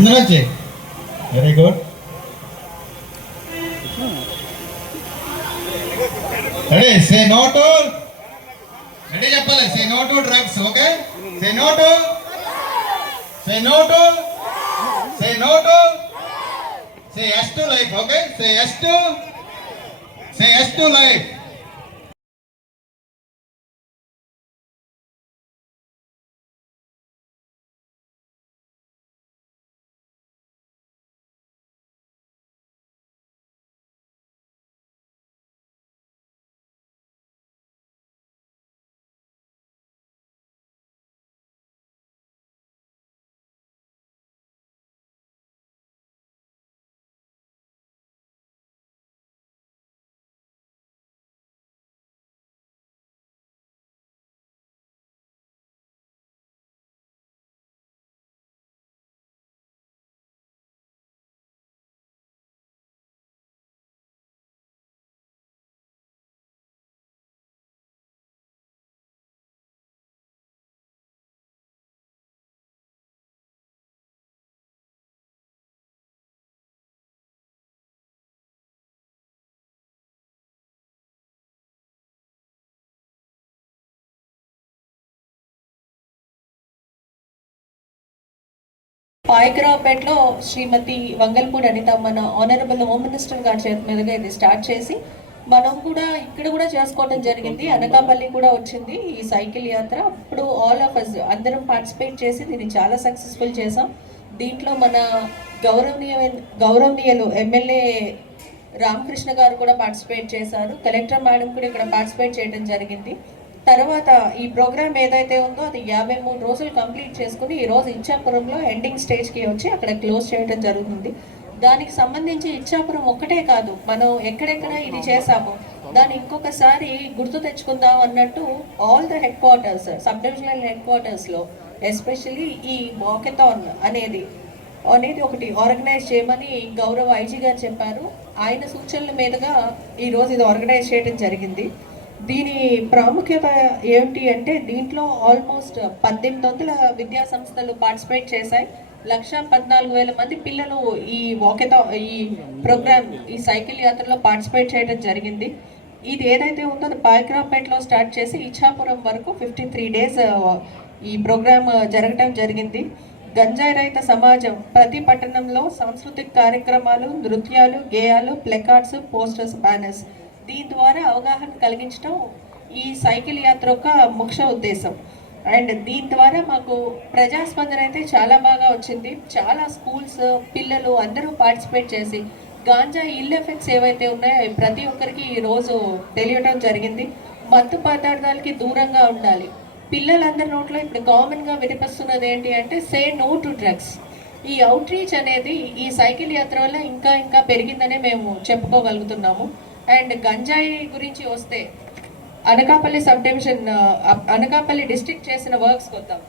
కింద నుంచి. Very good. Ready, say no to, ready చెప్పాలి, say no to drugs. Okay, say no to, say no to, say no to, say yes to life. Okay, say yes to, say yes to life. పాయకరావుపేటలో శ్రీమతి వంగల్పూడి అనిత మన honourable home minister గారి చేతి మీదుగా ఇది start చేసి మనం కూడా ఇక్కడ కూడా చేసుకోవడం జరిగింది. అనకాపల్లి కూడా వచ్చింది ఈ సైకిల్ యాత్ర. అప్పుడు ఆల్ ఆఫ్ అస్ అందరం పార్టిసిపేట్ చేసి దీన్ని చాలా సక్సెస్ఫుల్ చేసాం. దీంట్లో మన గౌరవనీయులు ఎమ్మెల్యే రామకృష్ణ గారు కూడా పార్టిసిపేట్ చేశారు. కలెక్టర్ మేడం కూడా ఇక్కడ పార్టిసిపేట్ చేయడం జరిగింది. తర్వాత ఈ ప్రోగ్రామ్ ఏదైతే ఉందో అది 53 రోజులు కంప్లీట్ చేసుకుని ఈరోజు ఇచ్చాపురంలో ఎండింగ్ స్టేజ్కి వచ్చి అక్కడ క్లోజ్ చేయడం జరుగుతుంది. దానికి సంబంధించి ఇచ్చాపురం ఒక్కటే కాదు, మనం ఎక్కడెక్కడ ఇది చేసామో దాన్ని ఇంకొకసారి గుర్తు తెచ్చుకుందాం అన్నట్టు all the head quarters, sub divisional head క్వార్టర్స్లో ఎస్పెషల్లీ ఈ వాకథాన్ అనేది ఒకటి ఆర్గనైజ్ చేయమని గౌరవ ఐజీ గారు చెప్పారు. ఆయన సూచనల మీదుగా ఈరోజు ఇది ఆర్గనైజ్ చేయడం జరిగింది. దీని ప్రాముఖ్యత ఏమిటి అంటే దీంట్లో ఆల్మోస్ట్ 1800 విద్యా సంస్థలు పార్టిసిపేట్ చేశాయి. 1,14,000 మంది పిల్లలు ఈ ఈ ప్రోగ్రామ్ ఈ సైకిల్ యాత్రలో పార్టిసిపేట్ చేయడం జరిగింది. ఇది ఏదైతే ఉందో అది పాయకరావుపేటలో స్టార్ట్ చేసి ఇచ్చాపురం వరకు 53 డేస్ ఈ ప్రోగ్రామ్ జరగటం జరిగింది. గంజాయి రహిత సమాజం ప్రతి పట్టణంలో సాంస్కృతిక కార్యక్రమాలు, నృత్యాలు, గేయాలు, ప్లెకార్డ్స్, పోస్టర్స్, బ్యానర్స్ దీని ద్వారా అవగాహన కలిగించడం ఈ సైకిల్ యాత్ర యొక్క ముఖ్య ఉద్దేశం. అండ్ దీని ద్వారా మాకు ప్రజాస్పందన అయితే చాలా బాగా వచ్చింది. చాలా స్కూల్స్ పిల్లలు అందరూ పార్టిసిపేట్ చేసి గాంజా ఇల్ ఎఫెక్ట్స్ ఏవైతే ఉన్నాయో ప్రతి ఒక్కరికి ఈరోజు తెలియటం జరిగింది. మత్తు పదార్థాలకి దూరంగా ఉండాలి. పిల్లలందరి నోట్లో ఇప్పుడు కామన్గా వినిపిస్తున్నది ఏంటి అంటే సే నో టు డ్రగ్స్. ఈ అవుట్ రీచ్ అనేది ఈ సైకిల్ యాత్ర వల్ల ఇంకా ఇంకా పెరిగిందనే మేము చెప్పుకోగలుగుతున్నాము. అండ్ గంజాయి గురించి వస్తే Anakapalli sub division Anakapalli district చేసిన వర్క్స్ కొద్దాం.